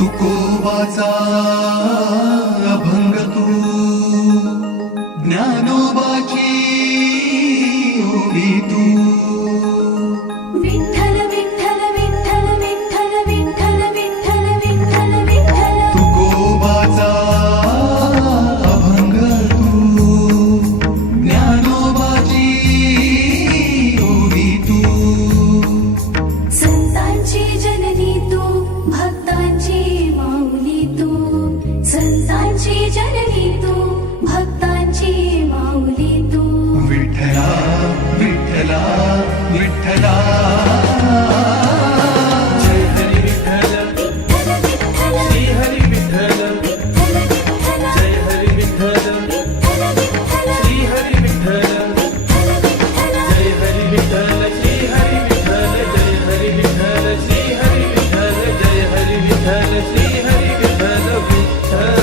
तुकोबाचा अभंग तू. ज्ञानोबाची ओळी तू. 그